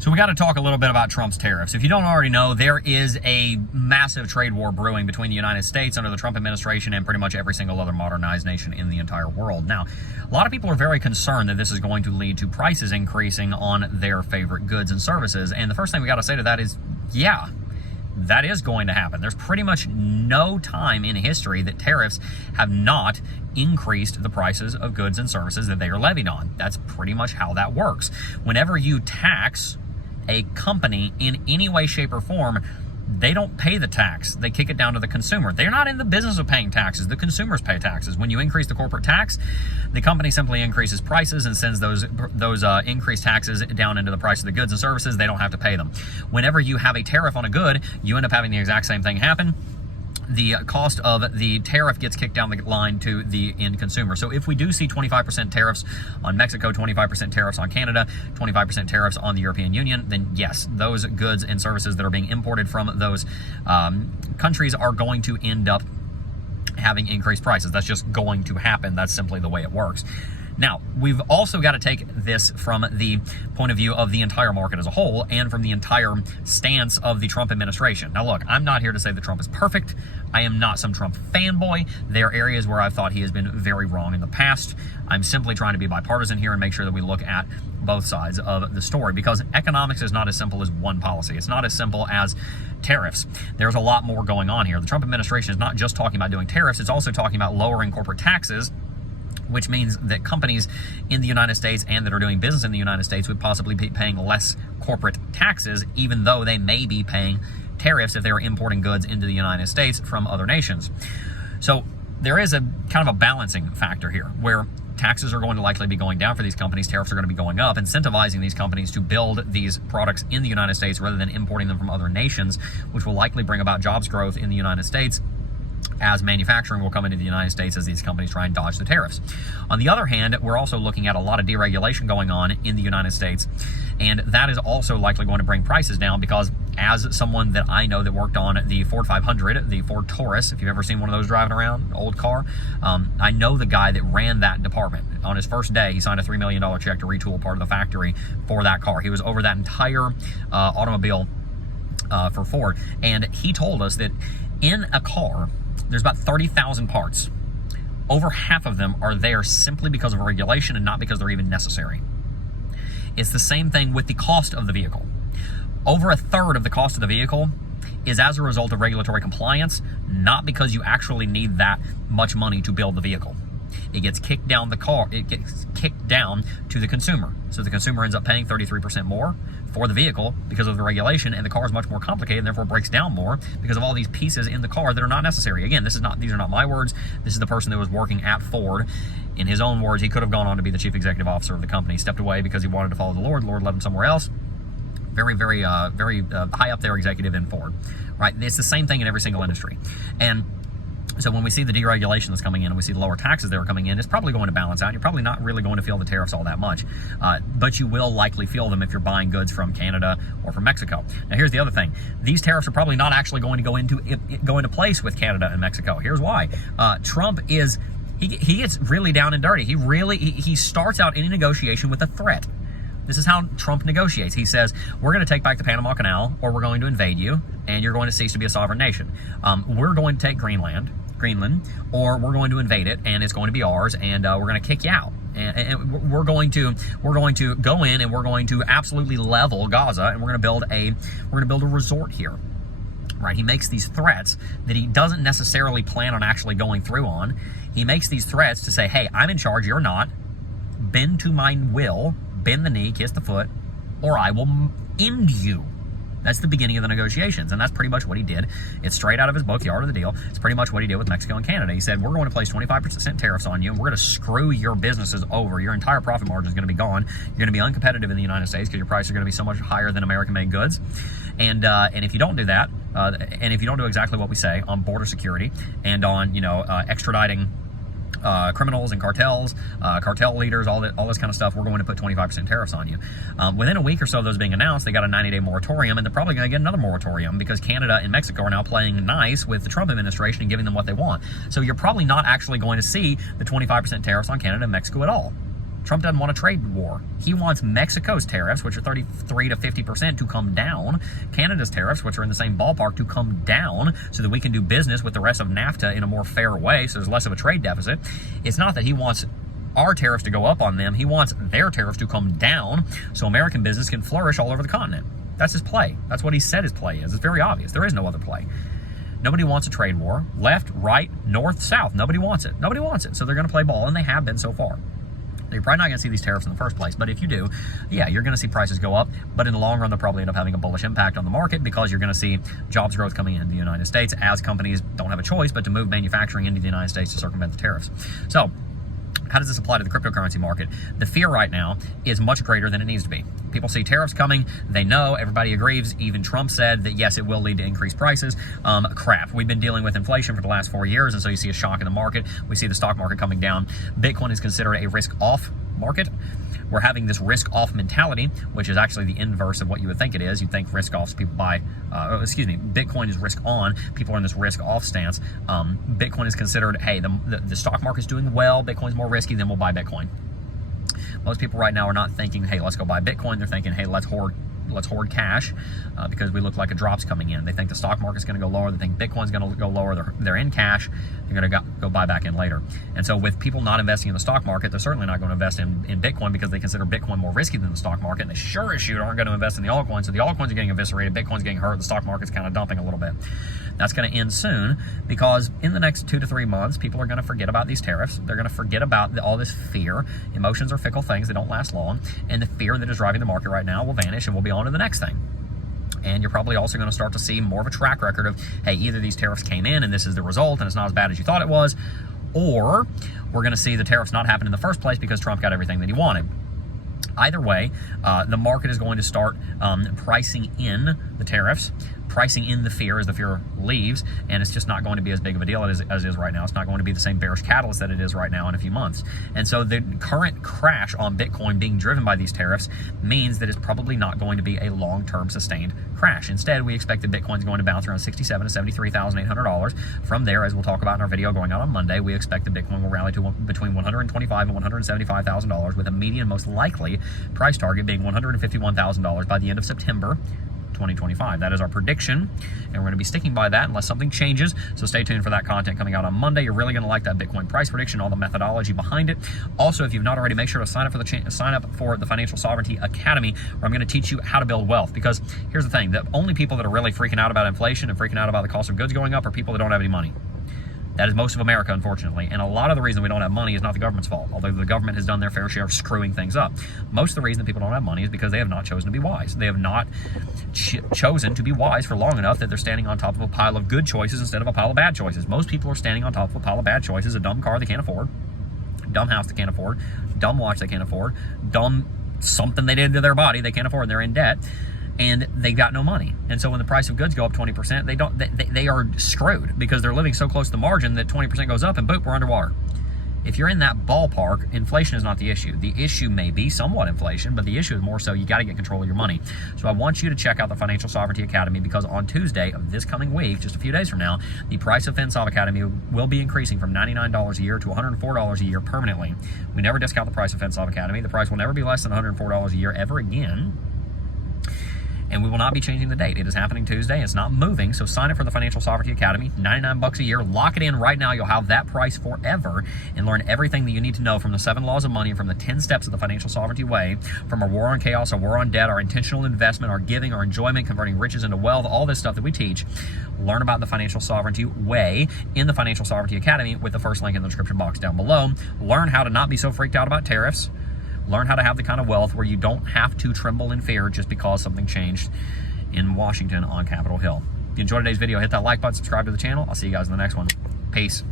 So we got to talk a little bit about Trump's tariffs. If you don't already know, there is a massive trade war brewing between the United States under the Trump administration and pretty much every single other modernized nation in the entire world. Now, a lot of people are very concerned that this is going to lead to prices increasing on their favorite goods and services. And the first thing we got to say to that is, yeah, that is going to happen. There's pretty much no time in history that tariffs have not increased the prices of goods and services that they are levied on. That's pretty much how that works. Whenever you tax a company in any way, shape, or form, they don't pay the tax. They kick it down to the consumer. They're not in the business of paying taxes. The consumers pay taxes. When you increase the corporate tax, the company simply increases prices and sends those increased taxes down into the price of the goods and services. They don't have to pay them. Whenever you have a tariff on a good, you end up having the exact same thing happen. The cost of the tariff gets kicked down the line to the end consumer. So if we do see 25% tariffs on Mexico, 25% tariffs on Canada, 25% tariffs on the European Union, then yes, those goods and services that are being imported from those countries are going to end up having increased prices. That's just going to happen. That's simply the way it works. Now, we've also got to take this from the point of view of the entire market as a whole and from the entire stance of the Trump administration. Now, look, I'm not here to say that Trump is perfect. I am not some Trump fanboy. There are areas where I've thought he has been very wrong in the past. I'm simply trying to be bipartisan here and make sure that we look at both sides of the story, because economics is not as simple as one policy. It's not as simple as tariffs. There's a lot more going on here. The Trump administration is not just talking about doing tariffs. It's also talking about lowering corporate taxes, which means that companies in the United States and that are doing business in the United States would possibly be paying less corporate taxes, even though they may be paying tariffs if they are importing goods into the United States from other nations. So there is a kind of a balancing factor here where taxes are going to likely be going down for these companies, tariffs are going to be going up, incentivizing these companies to build these products in the United States rather than importing them from other nations, which will likely bring about jobs growth in the United States, as manufacturing will come into the United States as these companies try and dodge the tariffs. On the other hand, we're also looking at a lot of deregulation going on in the United States, and that is also likely going to bring prices down, because as someone that I know that worked on the Ford 500, the Ford Taurus, if you've ever seen one of those driving around, old car, I know the guy that ran that department. On his first day, he signed a $3 million check to retool part of the factory for that car. He was over that entire automobile for Ford, and he told us that in a car, there's about 30,000 parts. Over half of them are there simply because of regulation and not because they're even necessary. It's the same thing with the cost of the vehicle. Over a third of the cost of the vehicle is as a result of regulatory compliance, not because you actually need that much money to build the vehicle. It gets kicked down it gets kicked down to the consumer. So the consumer ends up paying 33% more for the vehicle because of the regulation, and the car is much more complicated and therefore breaks down more because of all these pieces in the car that are not necessary. Again, these are not my words. This is the person that was working at Ford. In his own words, he could have gone on to be the chief executive officer of the company, stepped away because he wanted to follow the Lord. The Lord led him somewhere else. Very high up there executive in Ford, right? It's the same thing in every single industry. And so when we see the deregulation that's coming in and we see the lower taxes that are coming in, it's probably going to balance out. You're probably not really going to feel the tariffs all that much, but you will likely feel them if you're buying goods from Canada or from Mexico. Now, here's the other thing. These tariffs are probably not actually going to go into place with Canada and Mexico. Here's why. Trump is, he gets really down and dirty. He starts out any negotiation with a threat. This is how Trump negotiates. He says, we're going to take back the Panama Canal, or we're going to invade you, and you're going to cease to be a sovereign nation. We're going to take Greenland, or we're going to invade it, and it's going to be ours, and we're going to kick you out. And we're going to go in, and we're going to absolutely level Gaza, and we're going to build a resort here. Right? He makes these threats that he doesn't necessarily plan on actually going through on. He makes these threats to say, hey, I'm in charge, you're not. Bend to my will. Bend the knee, kiss the foot, or I will end you. That's the beginning of the negotiations, and that's pretty much what he did. It's straight out of his book, The Art of the Deal. It's pretty much what he did with Mexico and Canada. He said, we're going to place 25% tariffs on you, and we're going to screw your businesses over. Your entire profit margin is going to be gone. You're going to be uncompetitive in the United States because your prices are going to be so much higher than American-made goods. And if you don't do that, and if you don't do exactly what we say on border security and on extraditing criminals and cartels, cartel leaders, all this kind of stuff, we're going to put 25% tariffs on you. Within a week or so of those being announced, they got a 90-day moratorium, and they're probably going to get another moratorium because Canada and Mexico are now playing nice with the Trump administration and giving them what they want. So you're probably not actually going to see the 25% tariffs on Canada and Mexico at all. Trump doesn't want a trade war. He wants Mexico's tariffs, which are 33 to 50%, to come down. Canada's tariffs, which are in the same ballpark, to come down so that we can do business with the rest of NAFTA in a more fair way, so there's less of a trade deficit. It's not that he wants our tariffs to go up on them. He wants their tariffs to come down so American business can flourish all over the continent. That's his play. That's what he said his play is. It's very obvious. There is no other play. Nobody wants a trade war. Left, right, north, south. Nobody wants it. Nobody wants it. So they're going to play ball, and they have been so far. You're probably not going to see these tariffs in the first place, but if you do, yeah, you're going to see prices go up, but in the long run, they'll probably end up having a bullish impact on the market because you're going to see jobs growth coming into the United States as companies don't have a choice but to move manufacturing into the United States to circumvent the tariffs. So how does this apply to the cryptocurrency market? The fear right now is much greater than it needs to be. People see tariffs coming. They know, everybody agrees. Even Trump said that, yes, it will lead to increased prices. Crap. We've been dealing with inflation for the last 4 years, and so you see a shock in the market. We see the stock market coming down. Bitcoin is considered a risk-off market. We're having this risk-off mentality, which is actually the inverse of what you would think it is. You'd think risk-offs people buy, Bitcoin is risk-on. People are in this risk-off stance. Bitcoin is considered, hey, the stock market's doing well. Bitcoin's more risky, then we'll buy Bitcoin. Most people right now are not thinking, hey, let's go buy Bitcoin. They're thinking, hey, let's hoard cash because we look like a drop's coming in. They think the stock market's going to go lower. They think Bitcoin's going to go lower. They're in cash. They're going to go buy back in later. And so with people not investing in the stock market, they're certainly not going to invest in Bitcoin because they consider Bitcoin more risky than the stock market. And they sure as shit aren't going to invest in the altcoins. So the altcoins are getting eviscerated. Bitcoin's getting hurt. The stock market's kind of dumping a little bit. That's going to end soon because in the next 2 to 3 months, people are going to forget about these tariffs. They're going to forget about all this fear. Emotions are fickle things. They don't last long. And the fear that is driving the market right now will vanish and we'll be on to the next thing. And you're probably also going to start to see more of a track record of, hey, either these tariffs came in and this is the result and it's not as bad as you thought it was, or we're going to see the tariffs not happen in the first place because Trump got everything that he wanted. Either way, the market is going to start pricing in the tariffs, pricing in the fear as the fear leaves, and it's just not going to be as big of a deal as it is right now. It's not going to be the same bearish catalyst that it is right now in a few months. And so the current crash on Bitcoin being driven by these tariffs means that it's probably not going to be a long-term sustained crash. Instead, we expect that Bitcoin's going to bounce around $67,000 to $73,800. From there, as we'll talk about in our video going out on Monday, we expect that Bitcoin will rally to between $125,000 and $175,000 with a median most likely price target being $151,000 by the end of September 2025. That is our prediction, and we're going to be sticking by that unless something changes. So stay tuned for that content coming out on Monday. You're really going to like that Bitcoin price prediction, all the methodology behind it. Also, if you've not already, make sure to sign up for the Financial Sovereignty Academy, where I'm going to teach you how to build wealth. Because here's the thing: the only people that are really freaking out about inflation and freaking out about the cost of goods going up are people that don't have any money. That is most of America, unfortunately. And a lot of the reason we don't have money is not the government's fault, although the government has done their fair share of screwing things up. Most of the reason that people don't have money is because they have not chosen to be wise. They have not chosen to be wise for long enough that they're standing on top of a pile of good choices instead of a pile of bad choices. Most people are standing on top of a pile of bad choices: a dumb car they can't afford, dumb house they can't afford, dumb watch they can't afford, dumb something they did to their body they can't afford, and they're in debt. And they got no money. And so when the price of goods go up 20%, they are screwed because they're living so close to the margin that 20% goes up and boop, we're underwater. If you're in that ballpark, inflation is not the issue. The issue may be somewhat inflation, but the issue is more so you got to get control of your money. So I want you to check out the Financial Sovereignty Academy because on Tuesday of this coming week, just a few days from now, the price of FinSov Academy will be increasing from $99 a year to $104 a year permanently. We never discount the price of FinSov Academy. The price will never be less than $104 a year ever again. And we will not be changing the date. It is happening Tuesday. It's not moving. So sign up for the Financial Sovereignty Academy. $99 a year. Lock it in right now. You'll have that price forever and learn everything that you need to know from the 7 laws of money, from the 10 steps of the financial sovereignty way, from our war on chaos, our war on debt, our intentional investment, our giving, our enjoyment, converting riches into wealth, all this stuff that we teach. Learn about the financial sovereignty way in the Financial Sovereignty Academy with the first link in the description box down below. Learn how to not be so freaked out about tariffs. Learn how to have the kind of wealth where you don't have to tremble in fear just because something changed in Washington on Capitol Hill. If you enjoyed today's video, hit that like button, subscribe to the channel. I'll see you guys in the next one. Peace.